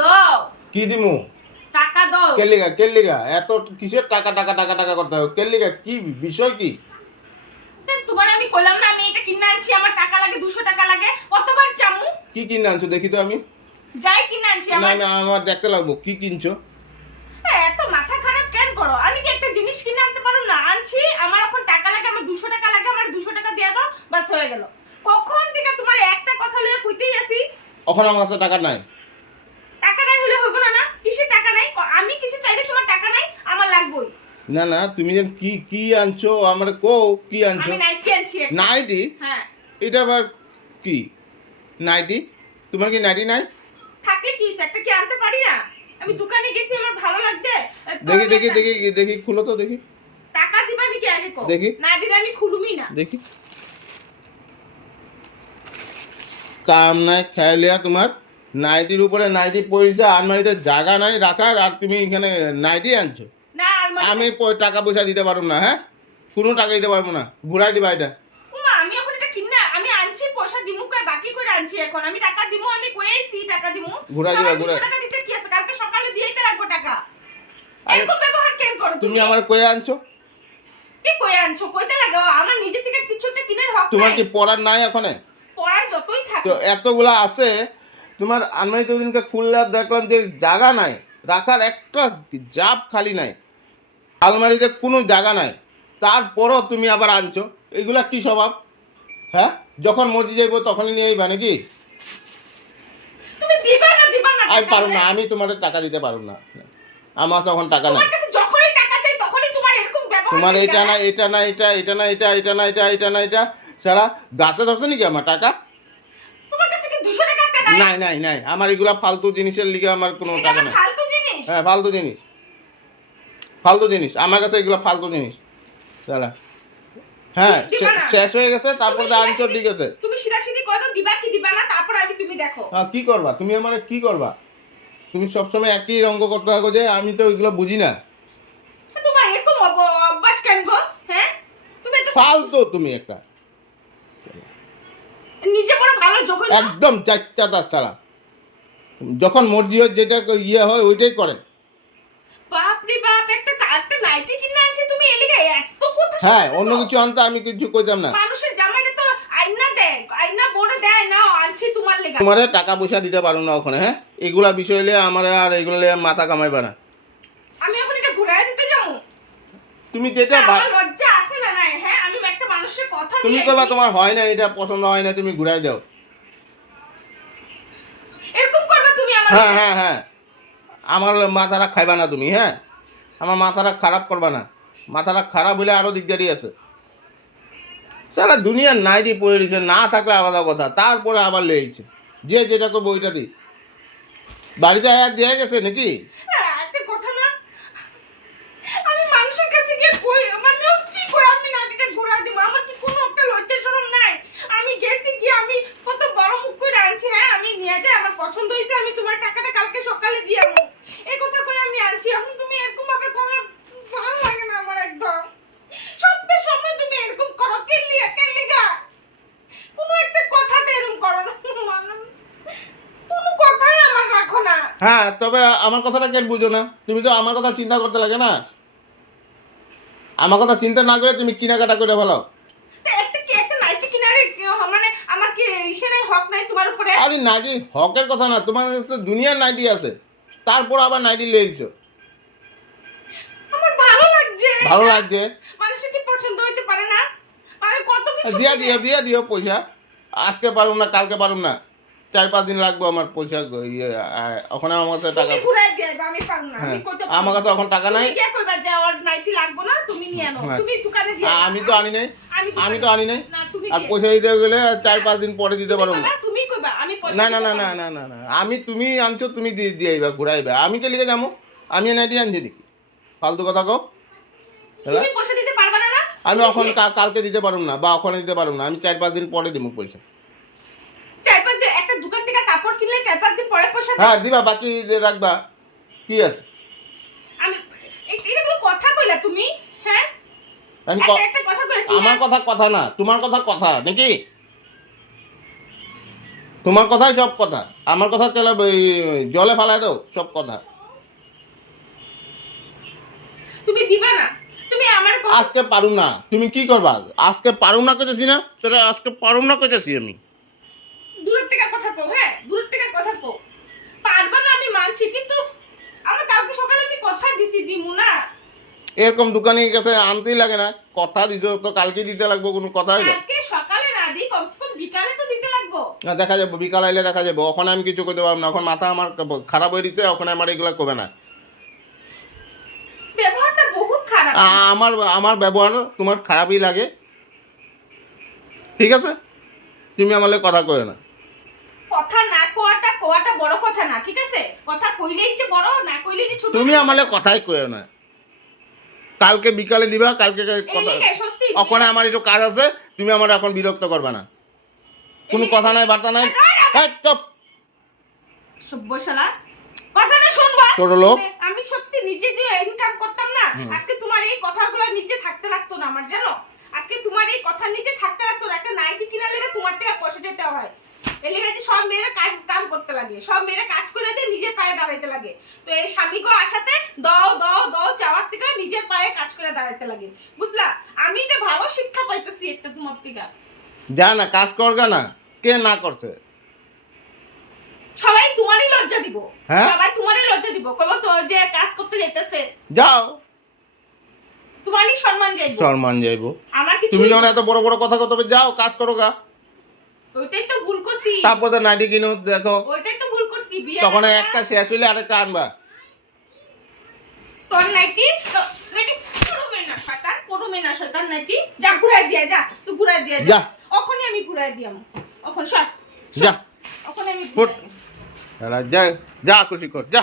দাও। কি দিমু? টাকা দাও। কেলিগা এত কিসের টাকা টাকা টাকা টাকা করতে হবে? কেলিগা কি বিষয় কি? তোমার আমি কইলাম না আমি এটা কিনে আনছি, আমার টাকা লাগে, 200 টাকা লাগে, কতবার চামু? কি কিনে আনছো দেখি তো আমি। যাই কিনে আনছি না আমার। না আমার দেখতে লাগবো কি কিনছো। এত মাথা খারাপ কেন করো? আমি কি একটা জিনিস কিনে আনতে পারো না? আনছি, আমার এখন টাকা লাগে, আমার 200 টাকা লাগে, আমার 200 টাকা দিয়ে দাও, বাস হয়ে গেল। কখন থেকে তোমার একটা কথা লইয়া কইতেই আছি। এখন আমার কাছে টাকা নাই। টাকা নাই হলে হইব না না? কিসের টাকা নাই? আমি কিছু চাইলে তোমার টাকা নাই, আমার লাগবেই। না না তুমি যেন কি কি আনছো আমার কো কি আনছো? আমি নাইটি আনছি একটা। নাইটি? হ্যাঁ। এটা আবার কি নাইটি? তোমার কি নাইটি নাই? থাকলে কি হইছে, একটা কি আনতে পারি না? আমি দোকানে গেছি, আমার ভালো লাগছে। দেখি দেখি দেখি দেখি খুলো তো দেখি। টাকা দিবা নাকি আগে কও? দেখি। না দিলে আমি খুলুমই না। দেখি কাম নাই খেয়ালিয়া তোমার। নাইটির উপরে নাইটি পয়সা আলমারিতে জায়গা নাই রাখার, আর তুমি এখানে নাইটি আনছো। না আলমারি আমি টাকা পয়সা দিতে পারবো না। হ্যাঁ, কোনো টাকা দিতে পারবো না, ঘুরাই দিবা এটা। ওমা আমি এখন এটা কিনা আমি আনছি, পয়সা দিমু কই বাকি করে আনছি, এখন আমি টাকা দিমু, আমি কইছি টাকা দিমু। ঘুরাই দিবা, ঘুরাই। টাকা দিতে কি আছে, কালকে সকালে দিয়েইতে লাগবো টাকা। আরে, এরকম ব্যবহার কেন করো তুমি আমার কয়ে আনছো? কি কই আনছো? কইতে লাগে আমার নিজে থেকে কিছু একটা কিনার হক নাই। তোমার কি পড়ার নাই ওখানে? পড়ার যতই থাকে। তো এতগুলা আছে তোমার আলমারিতে, দিনকে খুললে দেখলাম যে জায়গা নাই রাখার, একটা জাপ খালি নাই, আলমারিতে কোনো জায়গা নাই, তারপরও তুমি আবার আনছো। এগুলা কি স্বভাব? হ্যাঁ, যখন মর্জি যাইবো তখনই নিয়ে আইবা নাকি? তুমি দিবা না আমি টাকা? পারব না, আমি তোমার টাকা দিতে পারব না। আমার তখন টাকা নাই। তোমার কাছে যখনই টাকা চাই তখনই তোমার এরকম ব্যবহার। তোমার এটা না এটা না এটা এটা না এটা এটা না এটা এটা না এটা সারা গাছে ধরছে নাকি আমার টাকা? তোমার কাছে কি 200 টাকা একটা নাই? নাই নাই নাই, আমার এগুলা ফালতু জিনিসের লিগে আমার কোনো টাকা নাই। ফালতু জিনিস? হ্যাঁ, ফালতু জিনিস, ফালতু জিনিস আমার কাছে এগুলো ফালতু জিনিস দাঁড়া। হ্যাঁ, শেষ হয়ে গেছে, তারপর আনসার ঠিক আছে। তুমি সিধাসিধি কত দিবা কি দিবা না, তারপর আমি তুমি দেখো। হ্যাঁ, কি করবা তুমি আমার, কি করবা তুমি? সবসময় একই রঙ্গ করতে থাকো যে, আমি তো ওইগুলো বুঝি না। তোমার এরকম অভ্যাস কেন গো? হ্যাঁ, তুমি তো ফালতু তুমি একটা, নিজে করে ভালো যখন একদম চারটা তার সারা। যখন মর্জি হয় যেটা ইয়ে হয় ওইটাই করে। বাপ রে বাপ, একটা নাইটি কিনে আনছে তুমি, এলিগে এত কথা। হ্যাঁ, অন্য কিছু আনতে আমি কিছু কইতাম না। মানুষের জামাইটা তো আয়না দেয়, আয়না বড় দেয় না, আনছি তোমার লেগা। তোমারে টাকা পয়সা দিতে পারো না ওখানে। হ্যাঁ, এগুলা বিষয় হলে আমার আর এগুলো নিয়ে মাথা কামাইবা না। আমি এখন এটা ঘুরাই দিতে যাবো? তুমি যেটা আমার লজ্জা আছে না নাই? হ্যাঁ, আমি একটা মানুষের কথা তুমি দিয়ে কইবা তোমার হয় না, এটা পছন্দ হয় না, তুমি ঘুরাই দাও। এরকম করবে তুমি আমার? হ্যাঁ হ্যাঁ হ্যাঁ, আমার মাথাটা খাইবা না তুমি। হ্যাঁ, আমার মাথাটা খারাপ করবা না। মাথাটা খারাপ হলে আরও দিকদারি আছে। সারা দুনিয়ার নাইটি পড়ে দিছে, না থাকলে আলাদা কথা, তারপরে আবার লেগেছে যে যেটা করবো ওইটা দিই। বাড়িতে দেয়া গেছে নাকি? একটা কথা না, আমি মানুষের কাছে গিয়ে কই, মানে কি কই, আমি নাটিটা ঘুরা দিব? আমার কি কোনো একটা লজ্জা শরম নাই? আমি গেছি কি, আমি কত বড় মুখ করে আনছি। হ্যাঁ, আমি নিয়ে যাই, আমার পছন্দ হয়েছে, আমি তোমার টাকাটা কালকে সকালে দিয়ে আমো, এই কথা কই আমি আনছি। এখন তুমি এরকম ভাবে করলে ভালো লাগে না আমার একদম। সবটা সময় তুমি এরকম করো, কেলিগা কোনো একটা কথাতে এরকম করো না, মানে কোনো কথাই আমার রাখো না। হ্যাঁ, তবে আমার কথাটা কেন বুঝো না? তুমি তো আমার কথা চিন্তা করতে লাগে না। আমার কথা চিন্তা না করে তুমি কেনাকাটা করে ভালো। একটা নাইটি কিনারে মানে আমার কি ইসে নাই, হক নাই তোমার উপরে? আরে নাইটি হকের কথা না, তোমার কাছে দুনিয়ার নাইটি আছে, তারপর আবার নাইটি লইছো। আমার ভালো লাগছে। ভালো লাগছে? মানুষের কি পছন্দ হইতে পারে না? মানে কত কিছু দিয়া দিও পয়সা। আজকে পারুম না, কালকে পারুম না, 4-5 দিন লাগবে আমার পয়সা। ওখানে আমার কাছে টাকা, তুমি ঘুরাই দিবা, আমি পারব না, আমি কইতে পারব। আমার কাছে এখন টাকা নাই। তুমি কি কইবা যে ওর নাইটি লাগবে না, তুমি নিয়ে আনো, তুমি দোকানে দিয়ে আমি তো আনি নাই, আমি তো আনি নাই। না, তুমি আর পয়সা দিতে গেলে 4-5 দিন পরে দিতে পারবো না। তুমি কইবা, আমি পয়সা না না না না না না না, আমি তুমি আনছো, তুমি দিয়ে আইবা, ঘুরাইবা। আমি কে লিখে যাবো? আমি নাইটি আনছি নাকি? ফালতু কথা কও। তুমি পয়সা দিতে পারবা না? আমি এখন কালকে দিতে পারুম না, বা ওখানে দিতে পারুম না, আমি 4-5 দিন পরে দিব পয়সা। 4-5 দিন একটা দোকান থেকে কাপড় কিনলে 4-5 দিন পরে পয়সা হ্যাঁ দিবা, বাকি রাখবা, কি আছে? আমি এটা কোনো কথা কইলা তুমি? হ্যাঁ, আমি একটা কথা কইলা, আমার কথা কথা না, তোমার কথা কথা নাকি? তোমার কথাই সব কথা, আমার কথা কেন জলে ফেলায় দাও সব কথা। তুমি দিবা না, তুমি আমার কথা আজকে পারুম না, তুমি কি করবা? আজকে পারুম না কেটেছি না, সেটা আজকে পারুম না কেটেছি আমি। দূরের থেকে কথা কও, হ্যাঁ দূরের থেকে কথা কও। পারবা না আমি মানছি, কিন্তু আমার কালকে সকালে আমি কথা দিছি দিমু না। এরকম দোকানের কাছে আনতেই লাগে না, কথা দিছো তো কালকে দিতে লাগবো, কোনো কথাই না। কালকে সকালে না দিই, কমসে কম বিকালে তো দিতে লাগবো। না, দেখা যাবো বিকাল আইলে দেখা যাবো, ওখানে আমি কিছু করতে পারবো না, এখন মাথা আমার খারাপ হয়ে দিচ্ছে, ওখানে আমার এগুলো করবে না। ব্যবহারটা বহুত খারাপ। আমার আমার ব্যবহার তোমার খারাপই লাগে, ঠিক আছে? তুমি আমার লগে কথা কয় না। কথা না কোয়াটা বড় কথা না, ঠিক আছে? কথা কইলেই যে বড়, না কইলেই যে ছোট। তুমি আমার লগে কথাই কয় না। কালকে বিকালে দিবা, কালকে কথা। এলিকে সত্যি ওখানে আমার একটু কাজ আছে, তুমি আমার এখন বিরক্ত করবে না। কোনো কথা নাই, বার্তা নাই। এই, চুপ। সভ্যশালা, কথাটা শুনবা। ছোট লোক। আমি সত্যি নিজে যে ইনকাম করতাম না, আজকে তোমার এই কথাগুলো নিচে থাকতে লাগতো না আমার, জানো? আজকে তোমার এই কথা নিচে থাকতে লাগতো না। একটা নাইটি কিনা লেগে তোমার থেকে পয়সা যেতে হয়। এই লেগে যে সব মেয়েরা কাম করতে লাগে, সব মেয়েরা কাজ করে যে নিজের পায়ে দাঁড়াইতে লাগে। তো এই স্বামীগো আসাতে দাও চাওয়ার থেকে নিজের পায়ে কাজ করে দাঁড়াইতে লাগে, বুঝলা? আমি এটা ভালো শিক্ষা পাইতেছি একটা তোমার থেকে। যা না, কাজ করগা না, কে না করছে? সবাই তোমারই লজ্জা দিব, হ্যাঁ? সবাই তোমারই লজ্জা দিব, কবে তো যে কাজ করতে যাইতেছে যাও, তোমারই সম্মান যাইব। সম্মান যাইবো। আমার কিছু তুমি যখন এত বড় বড় কথা কত যাও, কাজ করো গা। ওইটাই তো ভুল করছি, তারপর তো নাইটি কিনো, দেখো ওইটাই তো ভুল করছি। বিয়ে তখন একটা শেষ হইলে আরেকটা আনবা। তোর নাইটি পড়বে না শয়তান নাইটি। যা ঘুরাই দিয়া, যা তুই ঘুরাই দিয়া যা। যা। ওখানে আমি ঘুরাই দিয়াম, ওখানে সর যা। ওখানে আমি ফুট। ঘুরাই দিয়াম। যা, যা খুশি কর, যা।